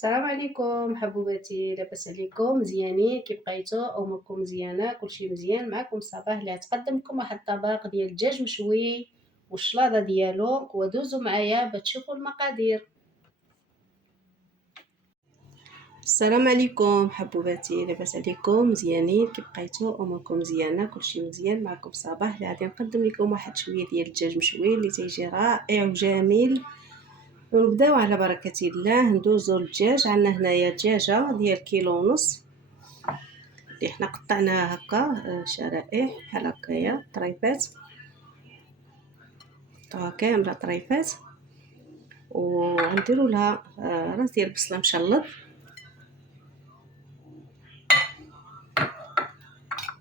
السلام عليكم حبوباتي، لاباس عليكم؟ مزيانين؟ كي بقيتو؟ اموركم مزيانه؟ كلشي مزيان؟ معكم صباح اللي غتقدم لكم واحد الطبق ديال الدجاج مشوي والشلاضه ديالو، ودوزوا معايا باش تشوفوا المقادير. السلام عليكم حبوباتي، لاباس عليكم؟ مزيانين؟ كي بقيتو؟ اموركم مزيانه؟ كلشي مزيان؟ معكم صباح اللي غادي نقدم لكم واحد شويه ديال الدجاج مشوي اللي تيجي رائع وجميل. ونبداو على بركه الله. ندوزو للدجاج. عندنا هنايا دجاجه ديال كيلو ونص اللي حنا قطعناها هكا شرائح بحال هكايا طريفات، حطوها كامله طريفات. ونديروا لها راس ديال البصله مشلط،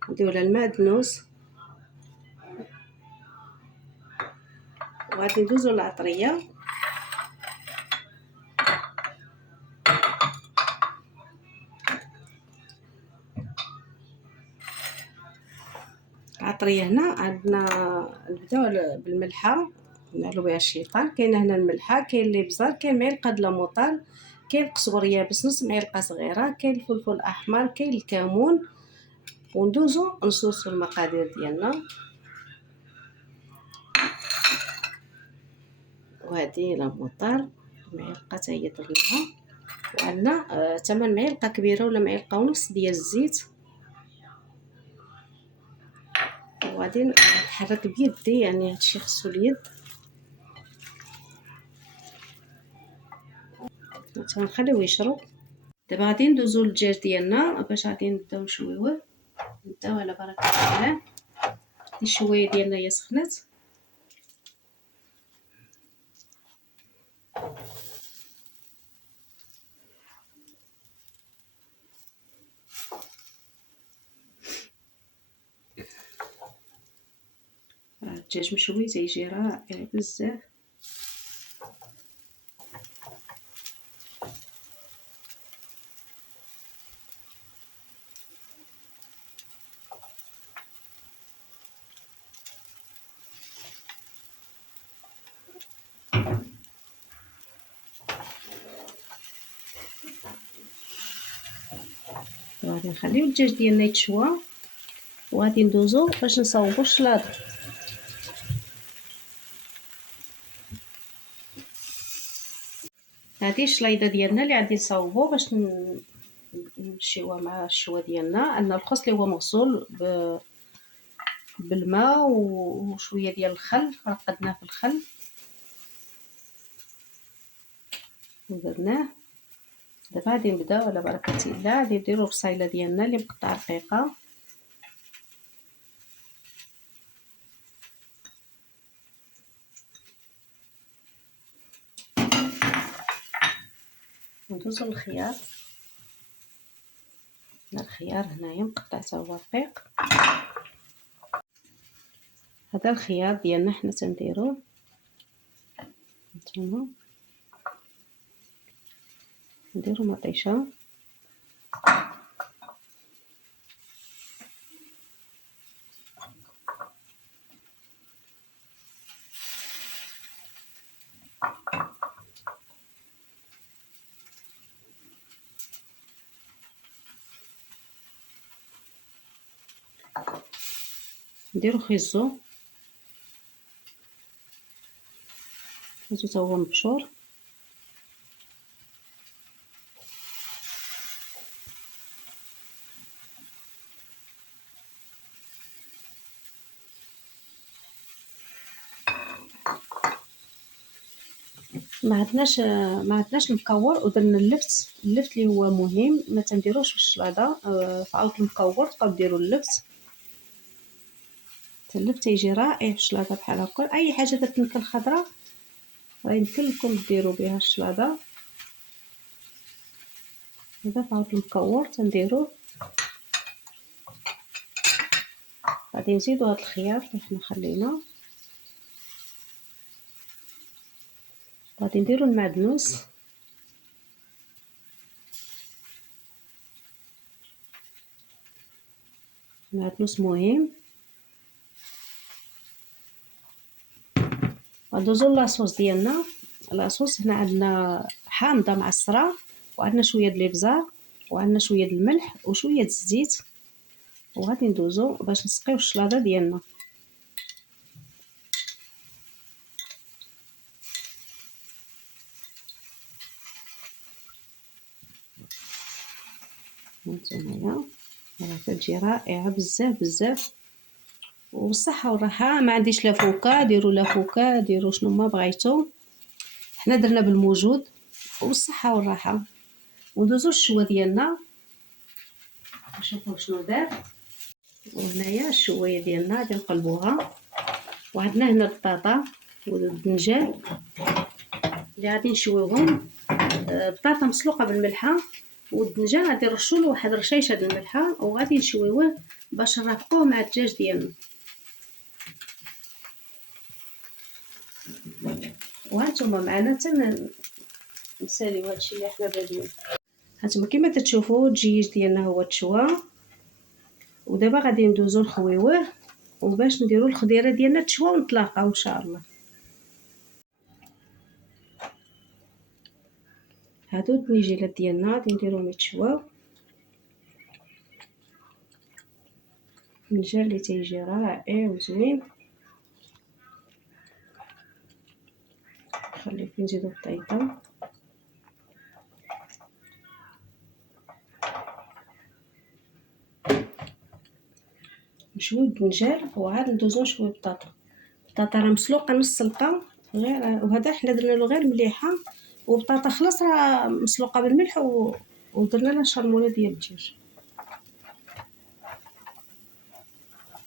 نديروا لها المعدنوس، وغادي ندوزو للعطريه. العطريه هنا عندنا نبداو بالملحه، نعلو بها الشيطان. كاينه هنا الملحه، كاين اللي بزار، كاين معلقه د لاموطال، كاين قزبر يابس نص معلقه صغيره، كاين الفلفل الاحمر، كاين الكمون. وندوزو نصوصو المقادير ديالنا. وهذه لاموطال معلقه حتى هي درناها، وعندنا 8 معالق كبيره ولا معلقه ونص ديال الزيت. وغادي نحرك بيدي، يعني هادشي خصو اليد. نخليوه يشرب. دابا غادي ندوزو للدجاج ديالنا باش غادي نبداو نشويوه. نبداو على بركه الله. الشوايه ديالنا هي سخنات. الدجاج مشوي تيجي رائع بزاف. غادي نخليو الدجاج ديالنا يتشوى، وغادي ندوزو باش نصاوبو الشلاضه. هذه الشلايضه ديالنا اللي غادي نصاوبو باش نمشيوها مع الشوا ديالنا. عندنا الخس اللي هو مغسول بالماء وشويه ديال الخل، رقدناه في الخل ودرناه. دابا غادي نبداو على بركه الله. غادي نديرو البصيله ديالنا اللي مقطعه رقيقه، ندوزو للخيار. الخيار هنايا مقطع حتى هو رقيق. هذا الخيار ديالنا حنا تنديروه، نتوما نديرو مطيشه. نديرو خيزو حتى هو مبشور. ما عندناش المكور، ودرنا اللفت اللي هو مهم، ما تنديروش في الشلاضه. في عوض المكور تبقاو ديروا اللفت. اللفت يجي رائع في الشلاضه بحال هكا. اي حاجه تتنكل خضراء يمكن لكم ديروا بها الشلاضه. هذا في عوض المكور تنديروه. غادي نزيدو هاد الخيار اللي حنا خلينا. غادي نديرو المعدنوس، المعدنوس مهم. غندوزو لاصوص ديالنا. لاصوص هنا عندنا حامضه معصره وعندنا شويه د الابزار وعندنا شويه د الملح وشويه د الزيت، وغادي ندوزو باش نسقيو الشلاضه ديالنا. هانتوما راه كتجي رائعه بزاف بزاف، وبالصحه والراحه. ما عنديش لا فوكا، ديروا لا فوكا، ديروا شنو ما بغيتو، حنا درنا بالموجود وبالصحه والراحه. وندوزو الشوا ديالنا نشوفوا شنو دار. وهنايا الشوايه ديالنا غادي نقلبوها، وعندنا هنا البطاطا والدنجال اللي غادي نشويوهم. بطاطا مسلوقه بالملحه، والدنجال غادي نرشوا له واحد رشيشه د الملحه وغادي نشويوه باش نرافقوه مع الدجاج ديالنا. وهانتوما معنا حتى نساليو هادشي اللي حنا بادين. هانتوما كما تشوفوا الدجاج ديالنا هو تشوى، ودابا غادي ندوزو نخويوه وباش نديرو الخضيره ديالنا تشوى ونتلاقاو ان شاء الله. هادو الدنيجيلات ديالنا غادي نديروهم يتشواو. الدجاج اللي تيجي رائع وزوين. خليه نزيدو الطيطه. نشوي الدنجال وعاد ندوزو نشوي البطاطا. البطاطا راه مسلوقه نص سلقه غير، وهذا حنا درنا له غير مليحه، وبطاطا خلاص راه مسلوقه بالملح ودرنا لها شرموله ديال الدجاج.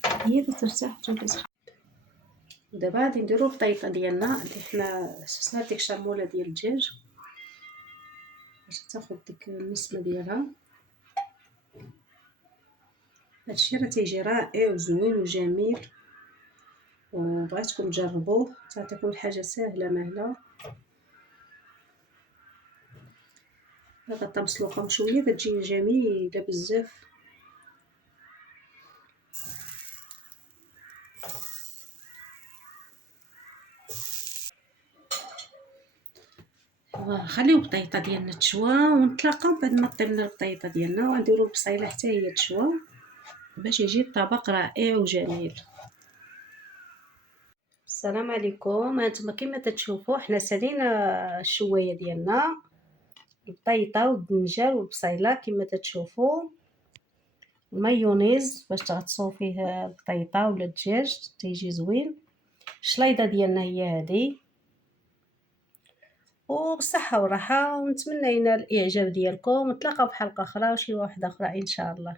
هي ترتاح وتولي سخونه. ودابا غادي نديرو البطيطه ديالنا اللي حنا سسنا ديك الشرموله ديال الدجاج باش تاخد ديك النسمه ديالها. هادشي راه تيجي رائع وزوين وجميل، وبغيتكم تجربوه. تعطيكم الحاجه ساهله مهله. البطاطا مسلوقه مشويه كتجي جميله بزاف. خليو البطيطه ديالنا تشوى ونتلاقاو بعد ما طيبنا البطيطه ديالنا، وغنديرو البصيله حتى هي تشوى باش يجي الطبق رائع وجميل. السلام عليكم. هانتوما كما تشوفوا حنا سالينا الشوايه ديالنا، البطيطه والدنجال والبصيله كما تشوفوا، المايونيز باش تغطسوا فيه البطيطه ولا الدجاج تيجي زوين. الشلايضه ديالنا هي هذه، وبالصحه والراحه، ونتمنى ينال الاعجاب ديالكم. نتلاقاو في حلقه اخرى وشي واحده اخرى ان شاء الله.